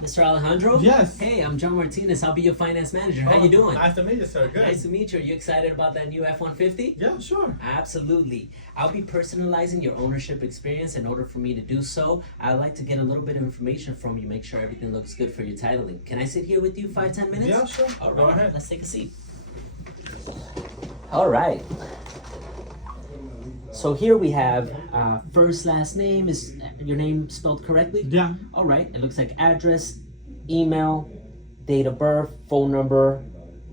Mr. Alejandro? Yes. Hey, I'm John Martinez. I'll be your finance manager. How you doing? Nice to meet you, sir. Good. Nice to meet you. Are you excited about that new F-150? Yeah, sure. Absolutely. I'll be personalizing your ownership experience. In order for me to do so, I'd like to get a little bit of information from you, make sure everything looks good for your titling. Can I sit here with you 5-10 minutes? Yeah, sure. All right, Go ahead. let's take a seat. All right. So here we have first, last name. Is your name spelled correctly? Yeah. All right. It looks like address, email, date of birth, phone number.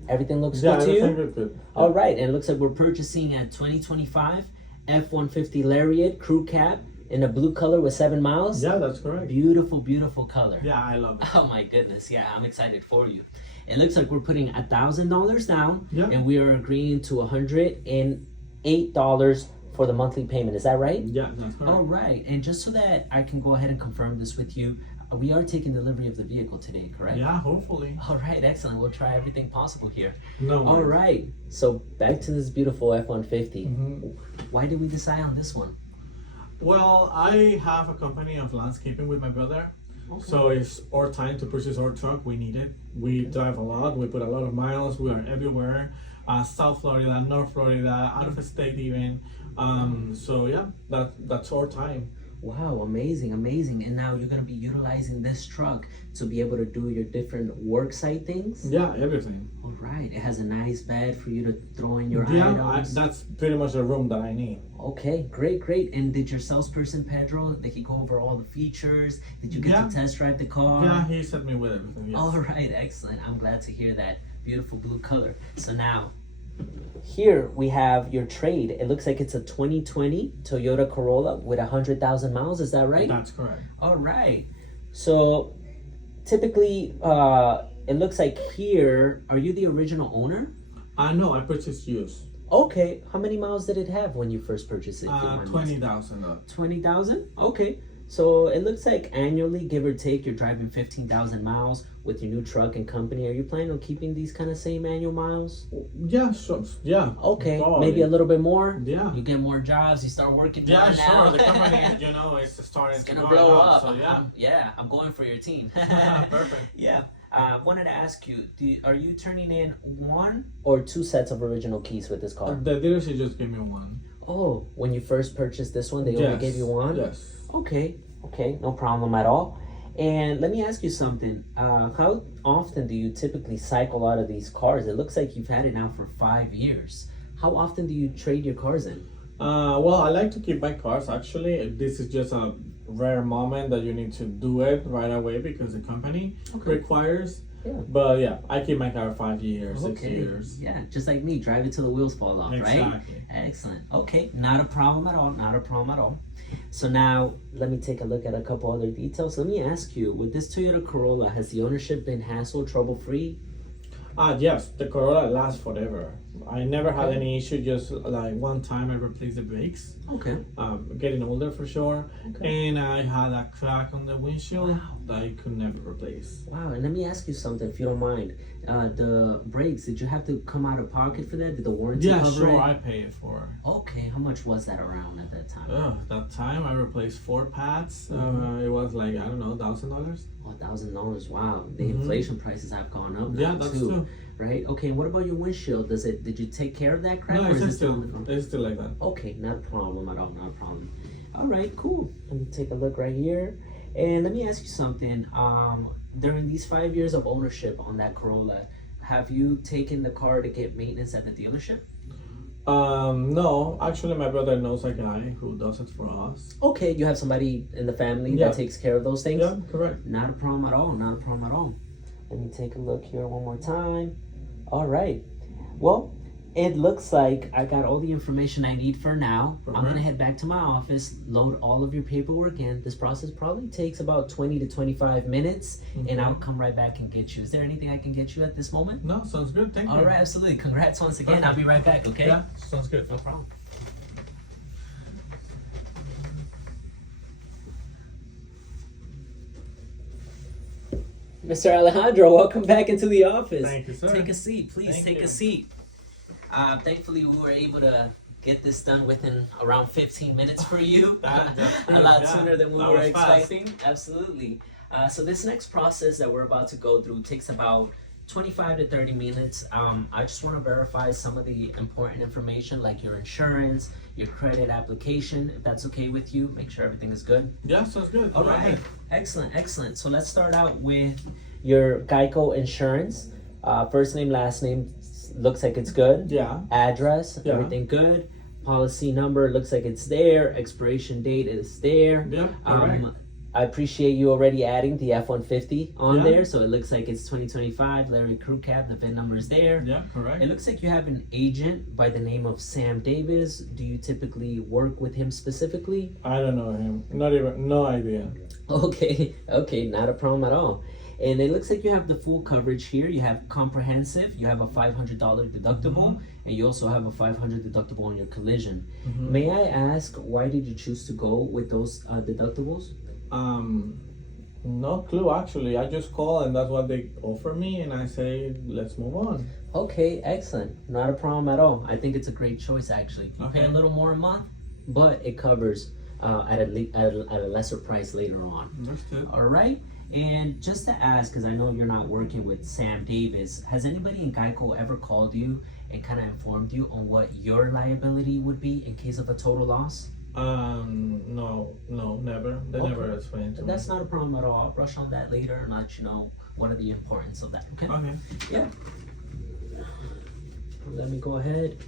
Everything looks good to you? Everything good. All right. And it looks like we're purchasing a 2025 F-150 Lariat crew cab in a blue color with 7 miles. Yeah, that's correct. Beautiful, beautiful color. Yeah, I love it. Oh my goodness. Yeah, I'm excited for you. It looks like we're putting $1,000 down, Yeah. and we are agreeing to $108 for the monthly payment. Is that right? Yeah, that's correct. All right. And just so that I can go ahead and confirm this with you, we are taking delivery of the vehicle today, correct? Yeah, hopefully. All right, excellent. We'll try everything possible here. No worries. All right. So back to this beautiful F-150. Mhm. Why did we decide on this one? Well, I have a company of landscaping with my brother. Okay. So it's our time to purchase our truck. We need it. We drive a lot. We put a lot of miles. We are everywhere. South Florida, North Florida, out of state even. So yeah, that's our time. Wow, amazing, amazing. And now you're going to be utilizing this truck to be able to do your different work site things? Yeah, everything. All right. It has a nice bed for you to throw in your Yeah, items. that's pretty much the room that I need. Okay, great, great. And did your salesperson, Pedro, did he go over all the features? Did you get Yeah. to test drive the car? Yeah, he set me with everything. Yes. All right, excellent. I'm glad to hear that. Beautiful blue color. So now, here we have your trade. It looks like it's a 2020 Toyota Corolla with 100,000 miles. Is that right? That's correct. All right. So typically, it looks like here, are you the original owner? No, I purchased used. Okay. How many miles did it have when you first purchased it? 20,000. 20,000? Okay. So it looks like annually, give or take, you're driving 15,000 miles with your new truck and company. Are you planning on keeping these kind of same annual miles? Yeah, sure. Yeah. Okay, Probably. maybe a little bit more. Yeah. You get more jobs. You start working. Yeah, more sure. now. The company, is starting It's to gonna grow blow up. So yeah. Yeah, I'm going for your team. Perfect. Yeah. Wanted to ask you, are you turning in 1 or 2 sets of original keys with this car? The dealership just gave me one. Oh, when you first purchased this one, they only gave you one? Yes. Okay, no problem at all. And let me ask you something. How often do you typically cycle out of these cars? It looks like you've had it now for 5 years. How often do you trade your cars in? Well, I like to keep my cars actually. This is just a rare moment that you need to do it right away because the company requires. Yeah. But yeah, I keep my car 5 years, 6 Okay. years. Yeah, just like me, drive it till the wheels fall off, right? Exactly. Excellent. Okay, not a problem at all. Not a problem at all. So now let me take a look at a couple other details. Let me ask you, with this Toyota Corolla, has the ownership been hassle, trouble-free? Yes, the Corolla lasts forever. I never had any issue. Just like one time, I replaced the brakes. Okay. Getting older for sure, Okay. and I had a crack on the windshield Wow. that I could never replace. Wow, and let me ask you something, if you don't mind. The brakes, did you have to come out of pocket for that? Did the warranty Yeah, cover sure, it? I pay it for. Okay, how much was that around at that time? That time I replaced 4 pads. It was like I don't know, $1,000. Oh, $1,000. Wow, the Mhm. inflation prices have gone up Yeah, now that's too, true. right? Okay, and what about your windshield? Did you take care of that crack? No, or is it it's still still, it's still like that. Okay, not a problem at all, not a problem. All right, cool. Let me take a look right here. And let me ask you something. During these 5 years of ownership on that Corolla, have you taken the car to get maintenance at the dealership? No, actually, my brother knows a guy who does it for us. Okay, you have somebody in the family Yeah. that takes care of those things? Yeah, correct. Not a problem at all, not a problem at all. Let me take a look here one more time. All right. Well, it looks like I got all the information I need for now. I'm Alright. going to head back to my office, load all of your paperwork in. This process probably takes about 20 to 25 minutes, and I'll come right back and get you. Is there anything I can get you at this moment? No, sounds good. Thank you. All right, absolutely. Congrats once again. Perfect. I'll be right back, okay? Yeah, sounds good. No problem. Mr. Alejandro, welcome back into the office. Thank you, sir. Take a seat, please. Thank Take you. a seat. Thankfully, we were able to get this done within around 15 minutes for you. That's A lot yeah, sooner than we that were was fast. expecting. Absolutely. So this next process that we're about to go through takes about 25 to 30 minutes. I just want to verify some of the important information like your insurance, your credit application, if that's okay with you. Make sure everything is good. Yeah, sounds good. All Go right. ahead. Excellent, excellent. So let's start out with your Geico insurance. First name, last name, looks like it's good. Yeah. Address, Yeah. everything good. Policy number looks like it's there. Expiration date is there. Yeah. Correct. I appreciate you already adding the F-150 on Yeah. there, so it looks like it's 2025 Larry Crew Cab. The VIN number is there. Yeah. Correct. It looks like you have an agent by the name of Sam Davis. Do you typically work with him specifically? I don't know him. Not even. No idea. Okay, okay, not a problem at all. And it looks like you have the full coverage here. You have comprehensive, you have a $500 deductible, and you also have a $500 deductible on your collision. May I ask, why did you choose to go with those deductibles? No clue actually. I just call and that's what they offer me, and I say let's move on. Okay, excellent. Not a problem at all. I think it's a great choice actually. You pay a Okay. little more a month, but it covers at a lesser price later on. Understood. All right. And just to ask, because I know you're not working with Sam Davis, has anybody in Geico ever called you and kind of informed you on what your liability would be in case of a total loss? No, never. They Okay. never explained to me. That's not a problem at all. I'll brush on that later and let you know what are the importance of that. Okay. Okay. Yeah. Let me go ahead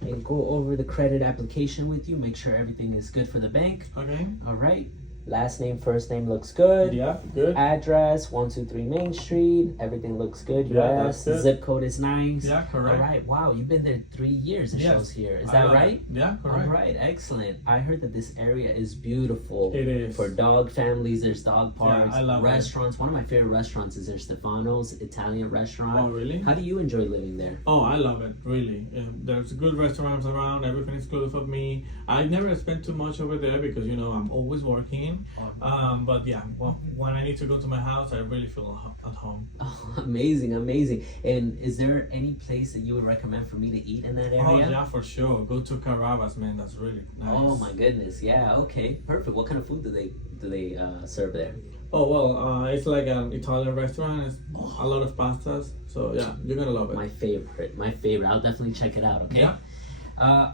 and go over the credit application with you. Make sure everything is good for the bank. Okay. All right. Last name, first name looks good. Yeah. Good. Address 123 Main Street. Everything looks good. Yeah, US. that's good. Zip code is nice. Yeah. Correct. All right. Wow, you've been there 3 years. It Yes. shows here. Is I that love right? it. Yeah. Correct. All right. Excellent. I heard that this area is beautiful. It is. For dog families. There's dog parks. I love it. restaurants. One of my favorite restaurants is their Stefano's Italian restaurant. Oh really? How do you enjoy living there? Oh, I love it, really. There's good restaurants around, everything is close for me. I never spend too much over there because, I'm always working. But yeah, well, when I need to go to my house, I really feel at home. Oh, amazing, amazing. And is there any place that you would recommend for me to eat in that area? Oh, yeah, for sure. Go to Carrabba's, man. That's really nice. Oh my goodness, yeah, okay, perfect. What kind of food do they serve there? Oh, well, it's like an Italian restaurant. It's a lot of pastas. So yeah, you're going to love it. My favorite, my favorite. I'll definitely check it out, okay? Yeah.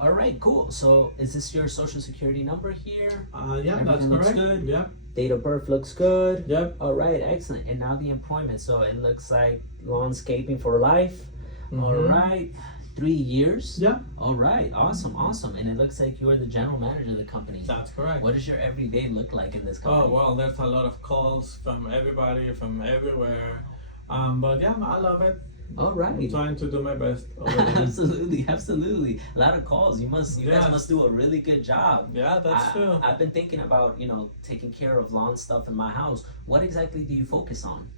All right, cool. So is this your social security number here? Yeah, that's Everything looks correct. good? Yeah. Date of birth looks good. Yep. All right, excellent. And now the employment. So it looks like landscaping for life. All right. 3 years? Yeah. All right, awesome, awesome. And it looks like you're the general manager of the company. That's correct. What does your everyday look like in this company? Oh, well, there's a lot of calls from everybody, from everywhere. But yeah, I love it. All right. I'm trying to do my best over here. Absolutely, absolutely. A lot of calls. You guys Yes. must do a really good job. Yeah, that's true. I've been thinking about, taking care of lawn stuff in my house. What exactly do you focus on?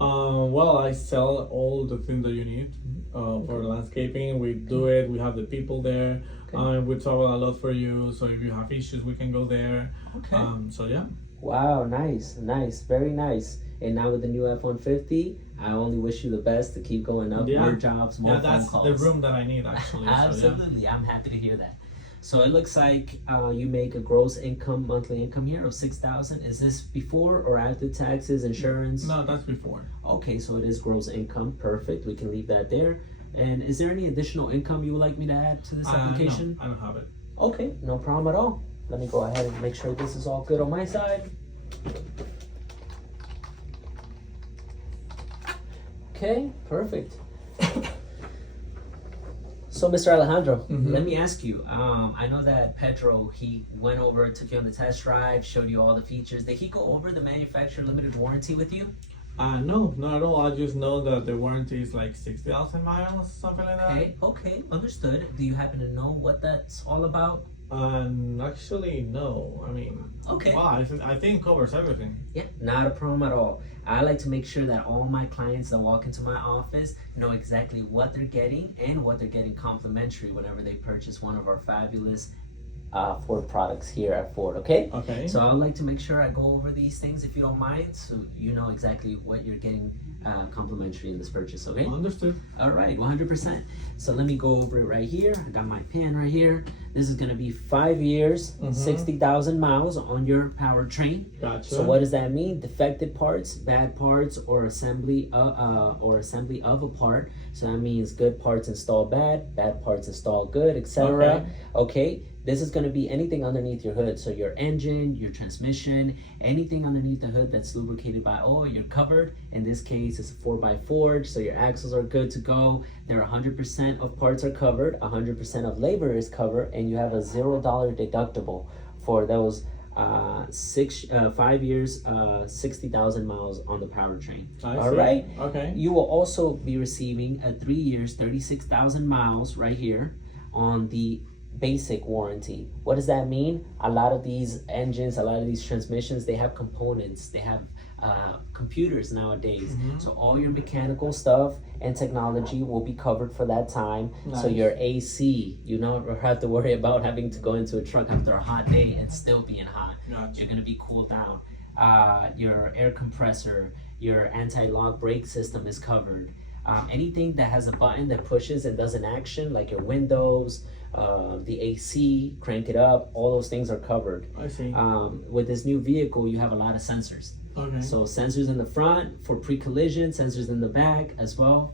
Well, I sell all the things that you need for landscaping. We do it. We have the people there. We travel a lot for you. So if you have issues, we can go there. Okay. So yeah. Wow, nice, very nice. And now with the new F-150, I only wish you the best to keep going up, Yeah. more jobs, more Yeah, phone that's calls. the room that I need actually. Absolutely, I'm happy to hear that. So it looks like you make a gross income, monthly income here of $6,000. Is this before or after taxes, insurance? No, that's before. Okay, so it is gross income. Perfect. We can leave that there. And is there any additional income you would like me to add to this application? No, I don't have it. Okay, no problem at all. Let me go ahead and make sure this is all good on my side. Okay, perfect. So, Mr. Alejandro, let me ask you. I know that Pedro, he went over, took you on the test drive, showed you all the features. Did he go over the manufacturer limited warranty with you? No, not at all. I just know that the warranty is like 60,000 miles, something like that. Okay, understood. Do you happen to know what that's all about? Actually, no. I mean, Okay. wow, I think it covers everything. Yeah, not a problem at all. I like to make sure that all my clients that walk into my office know exactly what they're getting and what they're getting complimentary whenever they purchase one of our fabulous Ford products here at Ford, okay? Okay. So I'd like to make sure I go over these things if you don't mind, so you know exactly what you're getting complimentary in this purchase, okay? Understood. All right, 100%. So let me go over it right here. I got my pen right here. This is gonna be 5 years, 60,000 miles on your powertrain. Gotcha. So what does that mean? Defective parts, bad parts, or assembly of a part. So that means good parts installed bad parts installed good, etc. Okay. This is going to be anything underneath your hood. So your engine, your transmission, anything underneath the hood that's lubricated by oil, you're covered. In this case, it's a 4x4, so your axles are good to go. There are 100% of parts are covered, 100% of labor is covered, and you have a $0 deductible for those 5 years, 60,000 miles on the powertrain. All right. Okay. You will also be receiving a 3 years, 36,000 miles right here on the basic warranty. What does that mean? A lot of these engines, a lot of these transmissions, they have components, they have computers nowadays. So all your mechanical stuff and technology will be covered for that time. So your AC, you don't have to worry about having to go into a truck after a hot day and still being hot. You're gonna be cooled down. Your air compressor, your anti-lock brake system is covered. Anything that has a button that pushes and does an action, like your windows, the AC, crank it up, all those things are covered. I see. With this new vehicle, you have a lot of sensors. Okay. So sensors in the front for pre-collision, sensors in the back as well,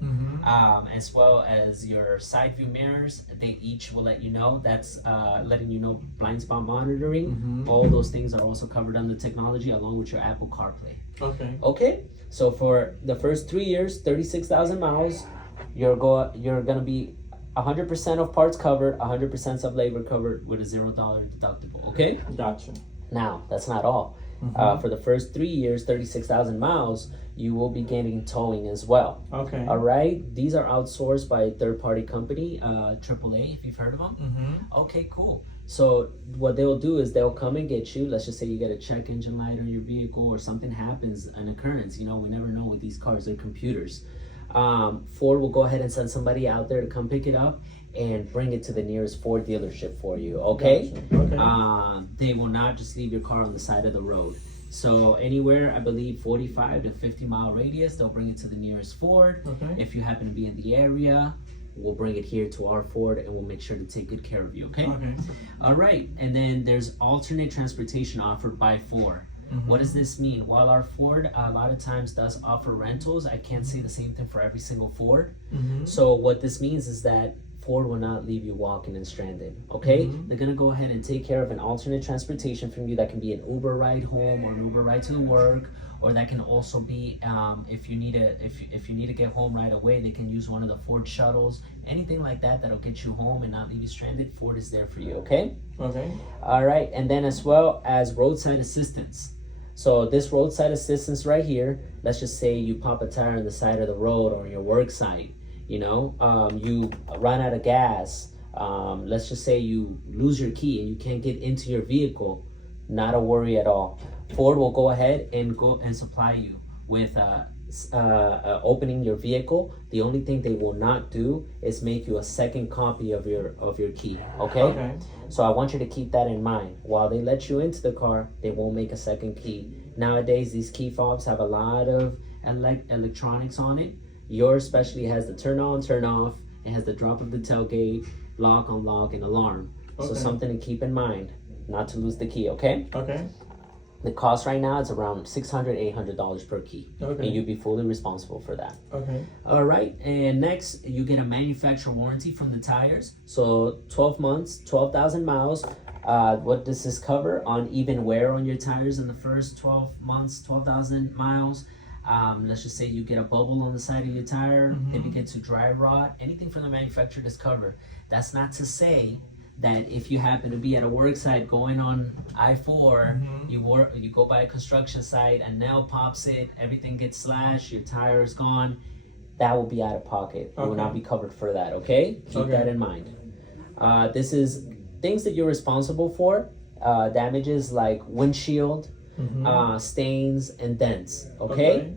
as your side view mirrors. They each will let you know. That's letting you know blind spot monitoring. All those things are also covered under technology, along with your Apple CarPlay. Okay. Okay. So for the first 3 years, 36,000 miles, you're gonna be 100% of parts covered, 100% of labor covered with a $0 deductible. Okay. Gotcha. Now that's not all. For the first 3 years, 36,000 miles, you will be getting towing as well. Okay. All right. These are outsourced by a third-party company, AAA, if you've heard of them. Okay, cool. So what they'll do is they'll come and get you. Let's just say you get a check engine light on your vehicle or something happens, an occurrence. You know, we never know with these cars, they're computers. Ford will go ahead and send somebody out there to come pick it up and bring it to the nearest Ford dealership for you, okay? Gotcha. Okay. They will not just leave your car on the side of the road. So anywhere, I believe 45 to 50 mile radius, they'll bring it to the nearest Ford. Okay. If you happen to be in the area, we'll bring it here to our Ford and we'll make sure to take good care of you, okay? Okay. All right, and then there's alternate transportation offered by Ford. What does this mean? While our Ford a lot of times does offer rentals, I can't say the same thing for every single Ford. So what this means is that Ford will not leave you walking and stranded, okay? They're gonna go ahead and take care of an alternate transportation from you. That can be an Uber ride home or an Uber ride to work, or that can also be if you need to get home right away, they can use one of the Ford shuttles, anything like that that'll get you home and not leave you stranded. Ford is there for you, okay? Okay. All right, and then as well as roadside assistance. So this roadside assistance right here, let's just say you pop a tire on the side of the road or on your work site, you know, you run out of gas. Let's just say you lose your key and you can't get into your vehicle. Not a worry at all. Ford will go ahead and supply you with opening your vehicle. The only thing they will not do is make you a second copy of your key. Okay? So I want you to keep that in mind. While they let you into the car, they won't make a second key. Nowadays, these key fobs have a lot of electronics on it. Yours especially has the turn on, turn off. It has the drop of the tailgate, lock, unlock, and alarm. So something to keep in mind, not to lose the key, okay? Okay. The cost right now is around $600, $800 per key. Okay. And you'd be fully responsible for that. Okay. All right, and next you get a manufacturer warranty from the tires. So 12 months, 12,000 miles. What does this cover? On even wear on your tires in the first 12 months, 12,000 miles. Let's just say you get a bubble on the side of your tire, they begin to dry rot. Anything from the manufacturer is covered. That's not to say that if you happen to be at a work site going on I-4, you go by a construction site, a nail pops it, everything gets slashed, your tire is gone, that will be out of pocket. You will not be covered for that, okay? Keep that in mind. This is things that you're responsible for, damages like windshield, stains, and dents, okay?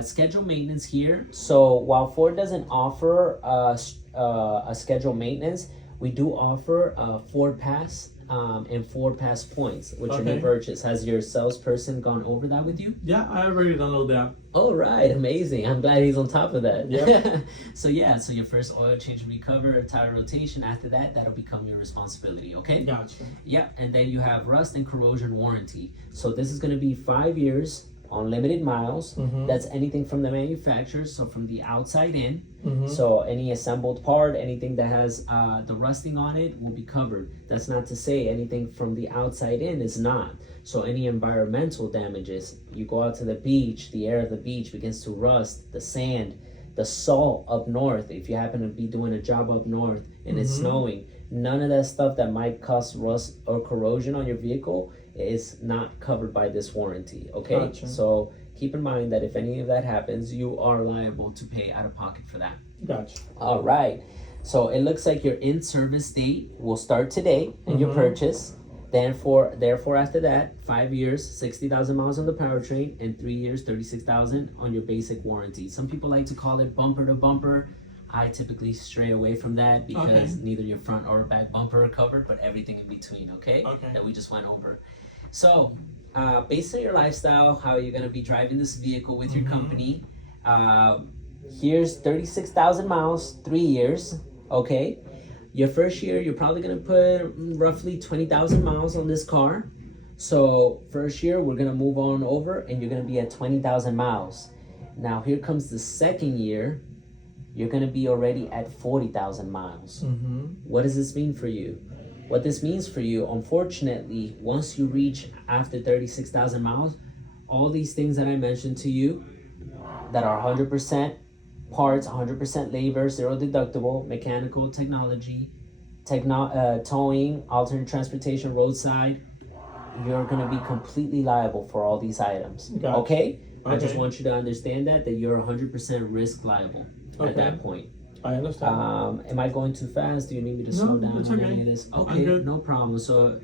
Scheduled maintenance here. So while Ford doesn't offer a scheduled maintenance, we do offer a Ford Pass and 4 past points with your new Okay. purchase. Has your salesperson gone over that with you? Yeah, I already download the app. All right, amazing. I'm glad he's on top of that. Yeah. So your first oil change will be covered, tire rotation. After that, that'll become your responsibility, okay? Gotcha. Yeah, and then you have rust and corrosion warranty. So this is going to be 5 years on limited miles. That's anything from the manufacturer, so from the outside in. So any assembled part, anything that has the rusting on it will be covered. That's not to say anything from the outside in is not. So any environmental damages, you go out to the beach, the air of the beach begins to rust, the sand, the salt up north, if you happen to be doing a job up north and it's snowing, none of that stuff that might cause rust or corrosion on your vehicle is not covered by this warranty, okay? Gotcha. So keep in mind that if any of that happens, you are liable to pay out of pocket for that. Gotcha. All right. So it looks like your in-service date will start today in your purchase. Therefore, after that, 5 years, 60,000 miles on the powertrain, and 3 years, 36,000 on your basic warranty. Some people like to call it bumper to bumper. I typically stray away from that because neither your front or back bumper are covered, but everything in between, okay? That we just went over. So, based on your lifestyle, how you're going to be driving this vehicle with your company, here's 36,000 miles, 3 years, okay? Your first year, you're probably going to put roughly 20,000 miles on this car. So first year, we're going to move on over and you're going to be at 20,000 miles. Now here comes the second year. You're going to be already at 40,000 miles. What does this mean for you? What this means for you, unfortunately, once you reach after 36,000 miles, all these things that I mentioned to you that are 100% parts, 100% labor, 0 deductible, mechanical, technology, towing, alternate transportation, roadside, you're going to be completely liable for all these items. Gotcha. Okay? I just Okay. want you to understand that you're 100% risk liable at that point. I understand. Am I going too fast? Do you need me to slow down it's on okay. any of this? I'm Okay, good. no problem. So,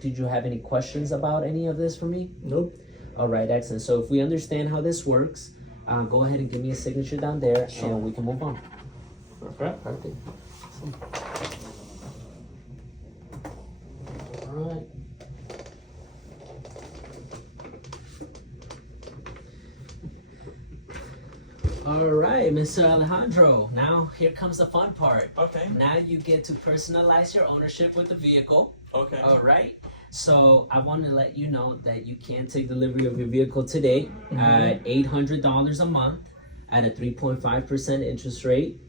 did you have any questions about any of this for me? Nope. All right, excellent. So if we understand how this works, go ahead and give me a signature down there, and we can move on. Perfect. Perfect. All right. All right, Mr. Alejandro. Now here comes the fun part. Okay. Now you get to personalize your ownership with the vehicle. Okay. All right. So I want to let you know that you can take delivery of your vehicle today at $800 a month at a 3.5% interest rate,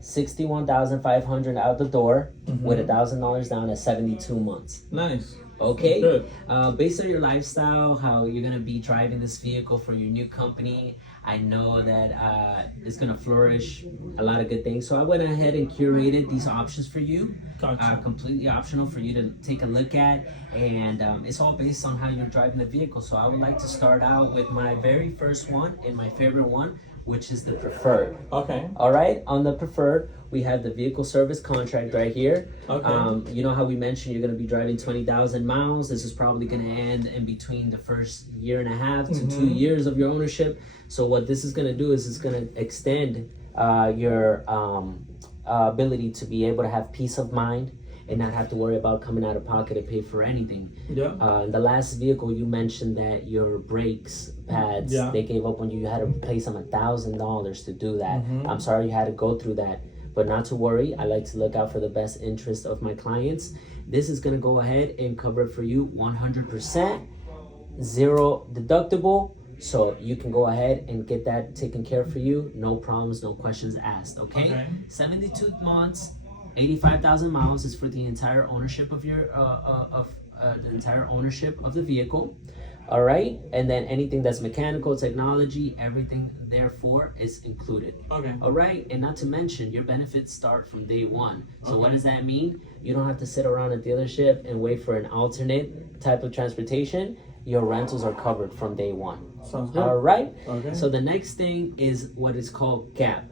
$61,500 out the door with $1,000 down at 72 months. Nice. Okay. Good. Based on your lifestyle, how you're gonna be driving this vehicle for your new company, I know that it's gonna flourish a lot of good things. So I went ahead and curated these options for you. Gotcha. Completely optional for you to take a look at, and it's all based on how you're driving the vehicle. So I would like to start out with my very first one and my favorite one, which is the preferred. Okay. All right, on the preferred, we have the vehicle service contract right here. Okay. You know how we mentioned you're going to be driving 20,000 miles. This is probably going to end in between the first year and a half to 2 years of your ownership. So what this is going to do is it's going to extend your ability to be able to have peace of mind and not have to worry about coming out of pocket to pay for anything. Yeah. In the last vehicle, you mentioned that your brakes pads, they gave up on you. You had to pay some $1,000 to do that. I'm sorry you had to go through that, but not to worry. I like to look out for the best interest of my clients. This is gonna go ahead and cover it for you 100%, 0 deductible. So you can go ahead and get that taken care of for you. No problems, no questions asked, okay? 72 months, 85,000 miles is for the entire ownership of your the entire ownership of the vehicle. All right, and then anything that's mechanical, technology, everything therefore is included. Okay. All right, and not to mention your benefits start from day one. So what does that mean? You don't have to sit around a dealership and wait for an alternate type of transportation. Your rentals are covered from day one. Sounds good. All right. Okay. So the next thing is what is called GAP.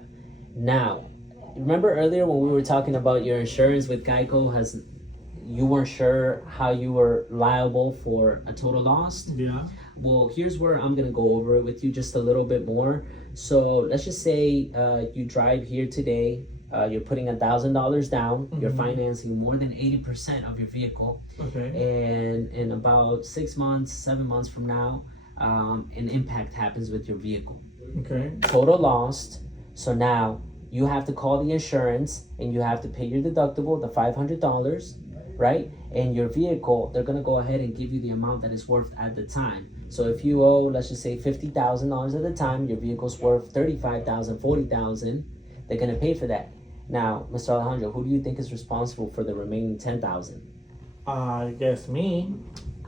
Now, remember earlier when we were talking about your insurance with Geico, you weren't sure how you were liable for a total loss? Yeah. Well, here's where I'm going to go over it with you just a little bit more. So let's just say you drive here today You're putting $1,000 down. You're financing more than 80% of your vehicle. Okay. And in about 6 months, 7 months from now, an impact happens with your vehicle. Okay. Total lost. So now you have to call the insurance and you have to pay your deductible, the $500, right? And your vehicle, they're gonna go ahead and give you the amount that it's worth at the time. So if you owe, let's just say $50,000 at the time, your vehicle's worth $35,000, $40,000, they're gonna pay for that. Now, Mr. Alejandro, who do you think is responsible for the remaining $10,000? I guess me.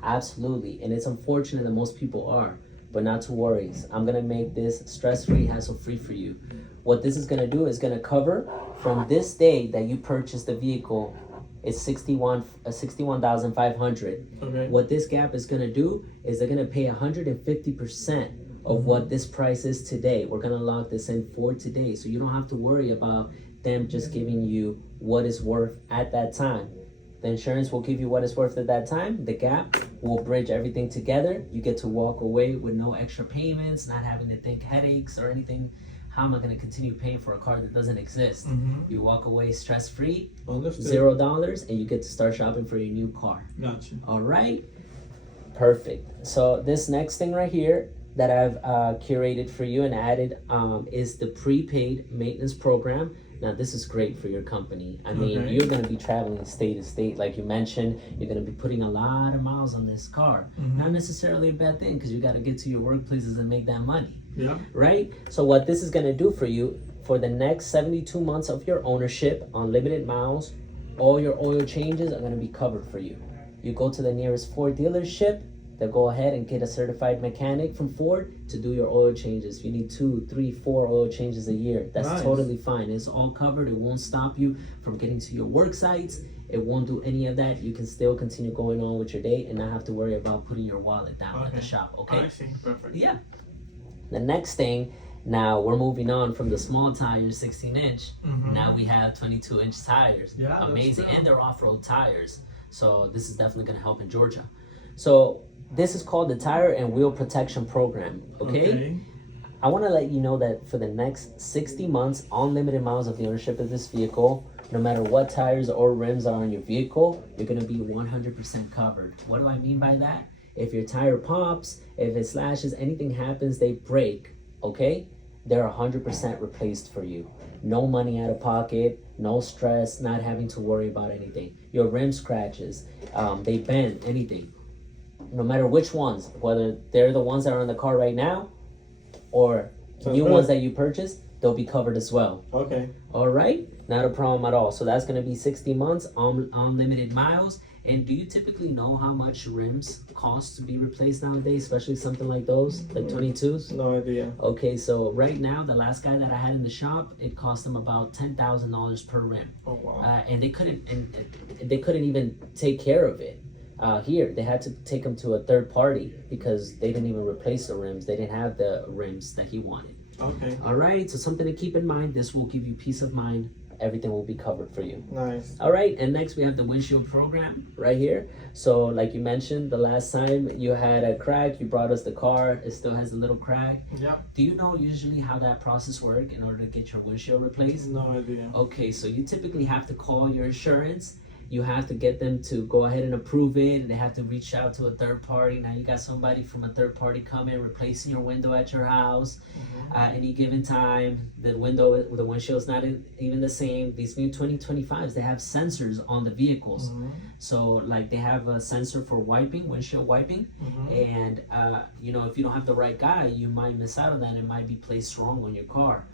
Absolutely, and it's unfortunate that most people are, but not to worry. I'm gonna make this stress-free, hassle-free for you. What this is gonna do is gonna cover from this day that you purchased the vehicle. It's $61,500. Okay. What this gap is gonna do is they're gonna pay 150% of what this price is today. We're gonna lock this in for today, so you don't have to worry about them just giving you what it's worth at that time. The insurance will give you what it's worth at that time. The gap will bridge everything together. You get to walk away with no extra payments, not having to think headaches or anything. How am I going to continue paying for a car that doesn't exist? You walk away stress-free, $0, and you get to start shopping for your new car. Gotcha. All right? Perfect. So this next thing right here that I've curated for you and added is the prepaid maintenance program. Now, this is great for your company. I mean, you're going to be traveling state to state, like you mentioned. You're going to be putting a lot of miles on this car. Not necessarily a bad thing, because you got to get to your workplaces and make that money. Yeah. Right? So what this is going to do for you, for the next 72 months of your ownership, unlimited miles, all your oil changes are going to be covered for you. You go to the nearest Ford dealership, they'll go ahead and get a certified mechanic from Ford to do your oil changes. If you need 2, 3, 4 oil changes a year, that's totally fine. It's all covered. It won't stop you from getting to your work sites. It won't do any of that. You can still continue going on with your day and not have to worry about putting your wallet down at the shop, okay? I see. Perfect. Yeah. The next thing, now we're moving on from the small tires, 16-inch. Now we have 22-inch tires. Yeah, amazing. And they're off-road tires. So this is definitely going to help in Georgia. So this is called the Tire and Wheel Protection Program, okay? I want to let you know that for the next 60 months, unlimited miles of the ownership of this vehicle, no matter what tires or rims are on your vehicle, you're going to be 100% covered. What do I mean by that? If your tire pops, if it slashes, anything happens, they break, okay? They're 100% replaced for you. No money out of pocket, no stress, not having to worry about anything. Your rim scratches, they bend, anything. No matter which ones, whether they're the ones that are in the car right now or new ones that you purchased, they'll be covered as well. Okay. All right? Not a problem at all. So that's going to be 60 months, unlimited miles. And do you typically know how much rims cost to be replaced nowadays, especially something like those, like 22s? No idea. Okay, so right now, the last guy that I had in the shop, it cost them about $10,000 per rim. Oh, wow. And they couldn't even take care of it. Here, they had to take him to a third party because they didn't even replace the rims. They didn't have the rims that he wanted. Okay. All right, so something to keep in mind. This will give you peace of mind. Everything will be covered for you. Nice. All right, and next we have the windshield program right here. So like you mentioned, the last time you had a crack, you brought us the car. It still has a little crack. Yeah. Do you know usually how that process works in order to get your windshield replaced? No idea. Okay, so you typically have to call your insurance. You have to get them to go ahead and approve it, and they have to reach out to a third party. Now you got somebody from a third party coming, replacing your window at your house. Any given time, the windshield's not even the same. These new 2025s, they have sensors on the vehicles. So like they have a sensor for wiping, windshield wiping, and if you don't have the right guy, you might miss out on that. It might be placed wrong on your car.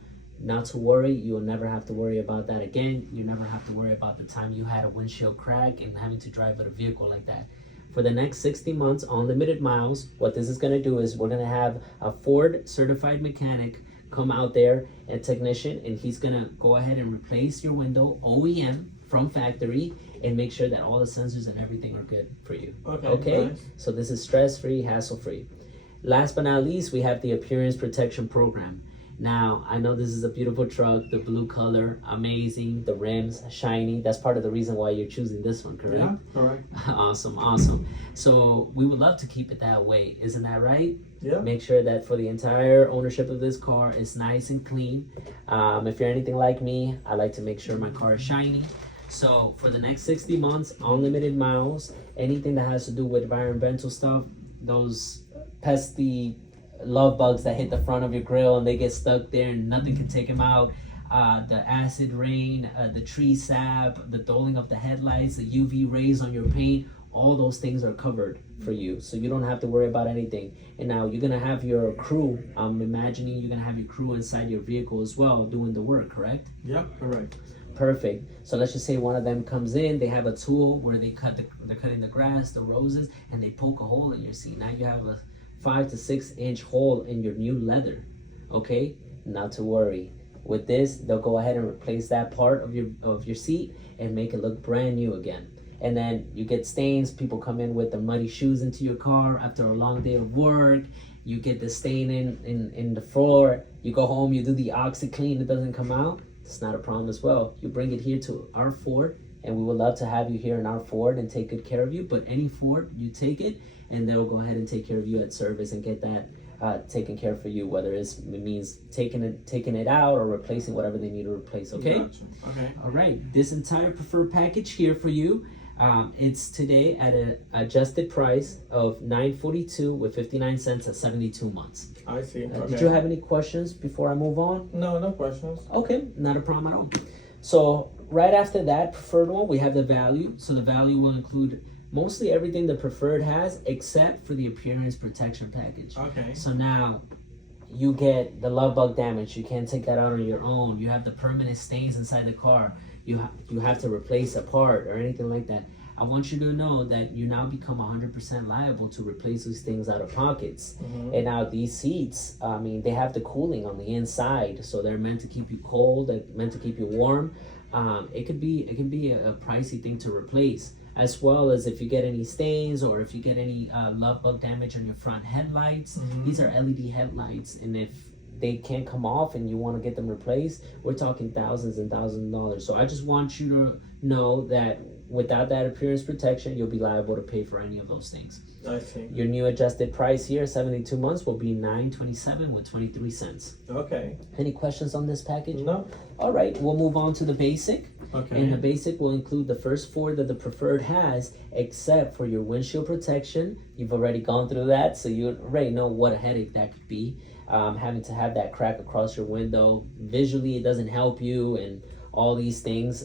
Not to worry, you'll never have to worry about that again. You never have to worry about the time you had a windshield crack and having to drive with a vehicle like that. For the next 60 months, unlimited miles, what this is going to do is we're going to have a Ford certified mechanic come out there, a technician, and he's going to go ahead and replace your window OEM from factory and make sure that all the sensors and everything are good for you. Okay? Nice. So this is stress-free, hassle-free. Last but not least, we have the appearance protection program. Now, I know this is a beautiful truck, the blue color, amazing, the rims, shiny. That's part of the reason why you're choosing this one, correct? Yeah, correct. Awesome, awesome. So we would love to keep it that way, isn't that right? Yeah. Make sure that for the entire ownership of this car, it's nice and clean. If you're anything like me, I like to make sure my car is shiny. So for the next 60 months, unlimited miles, anything that has to do with environmental stuff, those pesky love bugs that hit the front of your grill and they get stuck there and nothing can take them out. The acid rain, the tree sap, the doling of the headlights, the UV rays on your paint, all those things are covered for you. So you don't have to worry about anything. And now you're going to have your crew. I'm imagining you're going to have your crew inside your vehicle as well doing the work, correct? Yeah, correct. Perfect. So let's just say one of them comes in, they have a tool where they're cutting the grass, the roses, and they poke a hole in your seat. Now you have a 5 to 6 inch hole in your new leather. Okay? Not to worry. With this, they'll go ahead and replace that part of your seat and make it look brand new again. And then you get stains. People come in with the muddy shoes into your car after a long day of work. You get the stain in the floor. You go home, you do the OxyClean, it doesn't come out. It's not a problem as well. You bring it here to our Ford, and we would love to have you here in our Ford and take good care of you. But any Ford, you take it, and they'll go ahead and take care of you at service and get that taken care for you, whether it means taking it out or replacing whatever they need to replace. Okay. Gotcha. Okay. All right. This entire preferred package here for you. It's today at an adjusted price of $942 with 59 cents at 72 months. I see. Okay. Did you have any questions before I move on? No, no questions. Okay, not a problem at all. So right after that preferred one, we have the value. So the value will include mostly everything the preferred has except for the appearance protection package. Okay. So now you get the love bug damage. You can't take that out on your own. You have the permanent stains inside the car. You have to replace a part or anything like that. I want you to know that you now become 100% liable to replace these things out of pockets. Mm-hmm. And now these seats, I mean, they have the cooling on the inside, so they're meant to keep you cold, they're meant to keep you warm. It can be a pricey thing to replace, as well as if you get any stains or if you get any love bug damage on your front headlights. Mm-hmm. These are LED headlights, and if they can't come off and you want to get them replaced, we're talking thousands and thousands of dollars. So I just want you to know that without that appearance protection, you'll be liable to pay for any of those things. I see. Your new adjusted price here, 72 months, will be $927 with 23 cents. Okay. Any questions on this package? No. All right, we'll move on to the basic. Okay. And the basic will include the first four that the preferred has, except for your windshield protection. You've already gone through that, so you already know what a headache that could be. Having to have that crack across your window. Visually, it doesn't help you and all these things.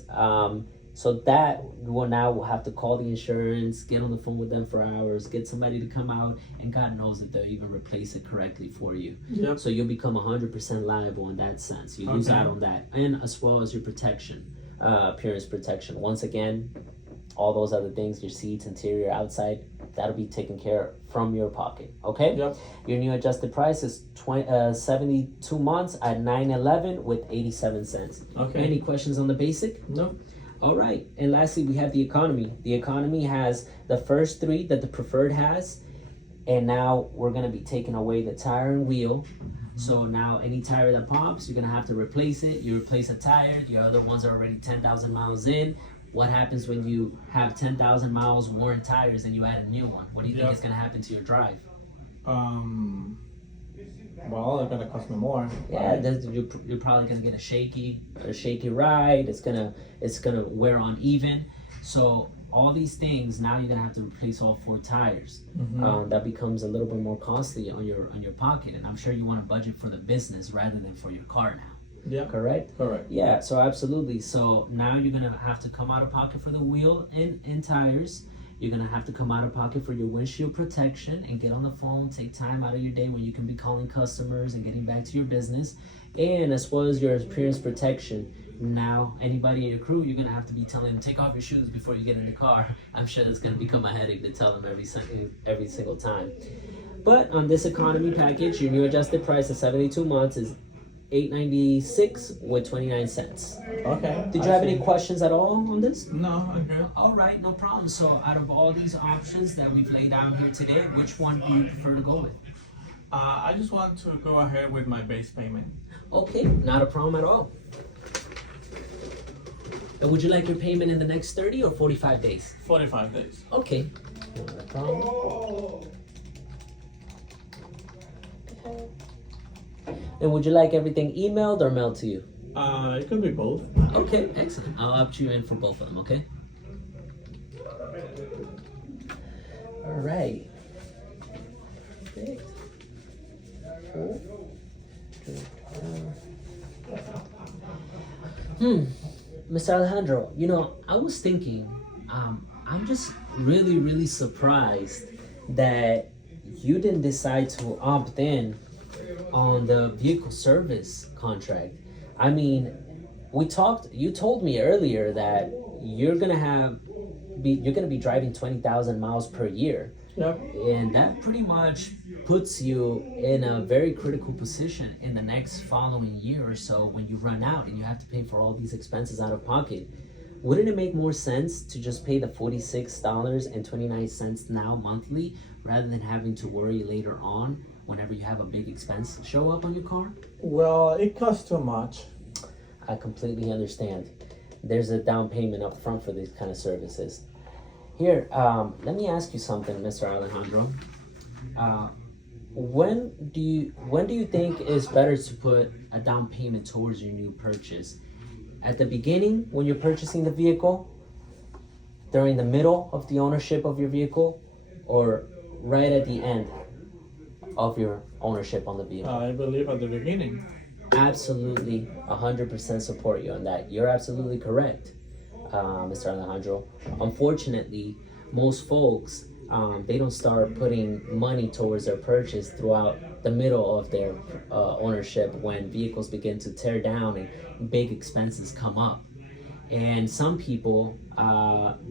So that we'll have to call the insurance, get on the phone with them for hours, get somebody to come out, and God knows if they'll even replace it correctly for you. Yep. So you'll become 100% liable in that sense. You lose out on that. And as well as your protection, appearance protection. Once again, all those other things, your seats, interior, outside, that'll be taken care of from your pocket. Okay? Yep. Your new adjusted price is 72 months at $911 with 87 cents. Okay. Any questions on the basic? No. All right. And lastly, we have the economy. The economy has the first three that the preferred has. And now we're going to be taking away the tire and wheel. So now any tire that pops, you're going to have to replace it. You replace a tire. The other ones are already 10,000 miles in. What happens when you have 10,000 miles worn tires and you add a new one? What do you think is going to happen to your drive? Well, it's gonna cost me more. Yeah, you're probably gonna get a shaky ride. It's gonna wear uneven. So all these things, now you're gonna have to replace all four tires. Mm-hmm. That becomes a little bit more costly on your pocket, and I'm sure you want to budget for the business rather than for your car now. Yeah. Correct? Correct. Yeah, so absolutely. So now you're gonna have to come out of pocket for the wheel and tires. You're gonna have to come out of pocket for your windshield protection and get on the phone, take time out of your day when you can be calling customers and getting back to your business. And as well as your appearance protection. Now, anybody in your crew, you're gonna have to be telling them, take off your shoes before you get in the car. I'm sure it's gonna become a headache to tell them every single time. But on this economy package, your new adjusted price of 72 months is $896 with 29 cents. Okay. Did you have any questions at all on this? No, I'm good. All right, no problem. So out of all these options that we've laid out here today, which one do you prefer to go with? I just want to go ahead with my base payment. Okay, not a problem at all. And would you like your payment in the next 30 or 45 days? 45 days. Okay, not a problem. And would you like everything emailed or mailed to you? It could be both. Okay, excellent. I'll opt you in for both of them, okay? All right. Perfect. Mr. Alejandro, you know, I was thinking, I'm just really surprised that you didn't decide to opt in on the vehicle service contract. I mean, you told me earlier that you're gonna be driving 20,000 miles per year. Yep. And that pretty much puts you in a very critical position in the next following year or so when you run out and you have to pay for all these expenses out of pocket. Wouldn't it make more sense to just pay the $46.29 now monthly rather than having to worry later on whenever you have a big expense show up on your car? Well, it costs too much. I completely understand. There's a down payment up front for these kind of services. Here, let me ask you something, Mr. Alejandro. When do you think it's better to put a down payment towards your new purchase? At the beginning, when you're purchasing the vehicle, during the middle of the ownership of your vehicle, or right at the end of your ownership on the vehicle? I believe at the beginning. Absolutely, 100% support you on that. You're absolutely correct, Mr. Alejandro. Unfortunately, most folks, they don't start putting money towards their purchase throughout the middle of their ownership when vehicles begin to tear down and big expenses come up. And some people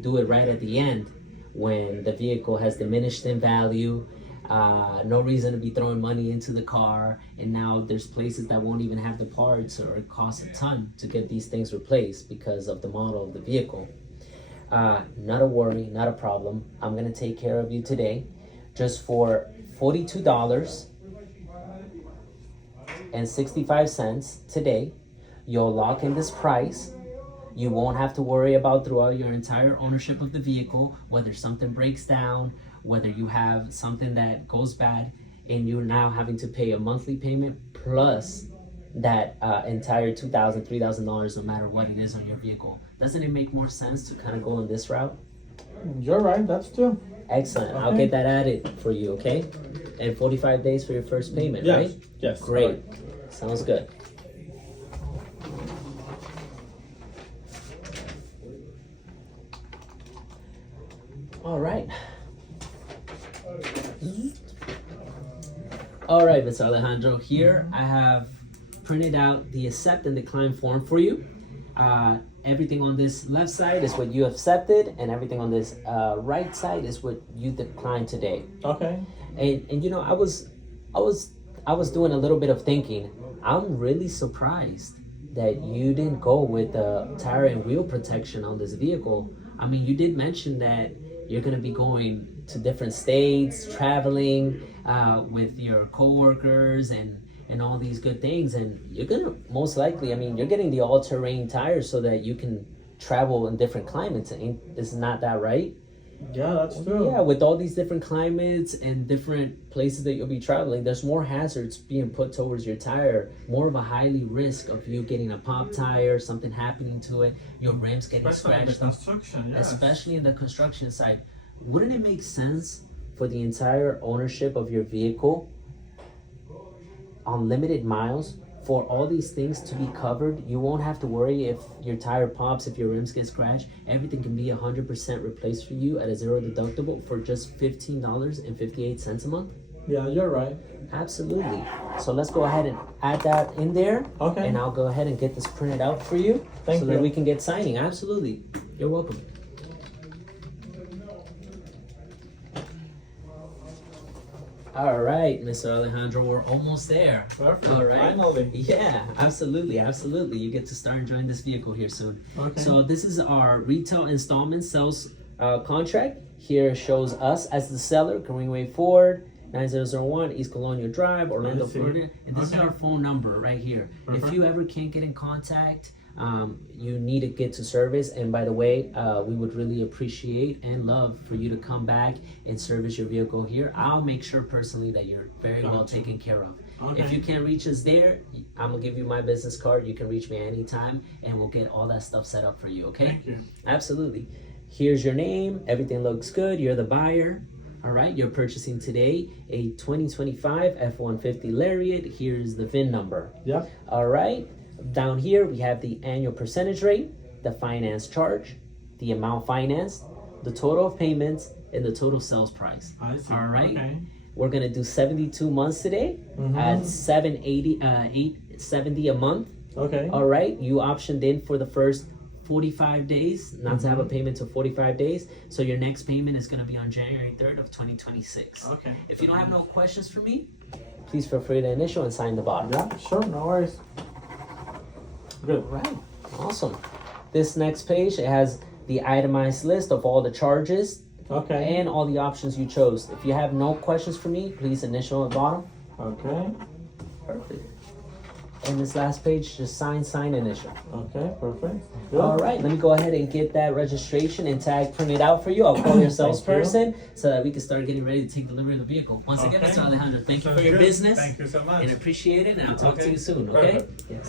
do it right at the end when the vehicle has diminished in value, no reason to be throwing money into the car, and now there's places that won't even have the parts, or it costs a ton to get these things replaced because of the model of the vehicle. Not a worry, not a problem. I'm gonna take care of you today, just for $42.65 today. You'll lock in this price. You won't have to worry about throughout your entire ownership of the vehicle, whether something breaks down, whether you have something that goes bad, and you're now having to pay a monthly payment plus that entire $2,000, $3,000, no matter what it is on your vehicle. Doesn't it make more sense to kind of go on this route? You're right, that's true. Excellent. Okay. I'll get that added for you, okay? And 45 days for your first payment, Yes. right? Yes. Great. Sounds good. All right. All right, Mr. Alejandro. Here I have printed out the accept and decline form for you. Everything on this left side is what you accepted, and everything on this right side is what you declined today. Okay. And you know, I was doing a little bit of thinking. I'm really surprised that you didn't go with the tire and wheel protection on this vehicle. I mean, you did mention that you're gonna be going to different states, traveling with your coworkers and all these good things, and you're gonna most likely, I mean, you're getting the all-terrain tires so that you can travel in different climates. Is not that right? Yeah, that's true. Yeah, with all these different climates and different places that you'll be traveling, there's more hazards being put towards your tire, more of a highly risk of you getting a pop tire, something happening to it, your rims getting Especially in the scratched, construction, yes. especially in the construction side. Wouldn't it make sense for the entire ownership of your vehicle on limited miles for all these things to be covered? You won't have to worry if your tire pops, if your rims get scratched. Everything can be 100% replaced for you at a zero deductible for just $15.58 a month. Yeah, you're right. Absolutely. So let's go ahead and add that in there. Okay. And I'll go ahead and get this printed out for you Thank so you. that we can get signing. Absolutely. You're welcome. All right, Mr. Alejandro, we're almost there. Perfect. All right. Finally. Yeah, absolutely. You get to start enjoying this vehicle here soon. Okay. So this is our retail installment sales contract. Here shows us as the seller, Greenway Ford, 9001 East Colonial Drive, Orlando, I see. Florida. And this is Okay. our phone number right here. If Perfect. you ever can't get in contact, you need to get to service. And by the way, we would really appreciate and love for you to come back and service your vehicle here. I'll make sure personally that you're very well Gotcha. taken care of. Okay. If you can't reach us there, I'm gonna give you my business card. You can reach me anytime, and we'll get all that stuff set up for you. Okay? Thank you. Absolutely. Here's your name. Everything looks good. You're the buyer. All right. You're purchasing today a 2025 F-150 Lariat. Here's the VIN number. Yeah. All right. Down here, we have the annual percentage rate, the finance charge, the amount financed, the total of payments, and the total sales price. I see. All right. Okay. We're gonna do 72 months today at $870 a month. Okay. All right. You optioned in for the first 45 days, not to have a payment to 45 days. So your next payment is gonna be on January 3rd of 2026. Okay. If you don't have no questions for me, please feel free to initial and sign the bottom. Yeah, sure, no worries. Good. All right, awesome. This next page, it has the itemized list of all the charges Okay. and all the options you chose. If you have no questions for me, please initial at the bottom. Okay. Perfect. And this last page, just sign, initial. Okay, perfect. Good. All right, let me go ahead and get that registration and tag printed out for you. I'll call your salesperson so that we can start getting ready to take delivery of the vehicle. Once again, Okay. Mr. Alejandro, thank you Sounds for your good. business. Thank you so much. And appreciate it, and I'll talk to Okay. you soon, okay? Perfect. Yes.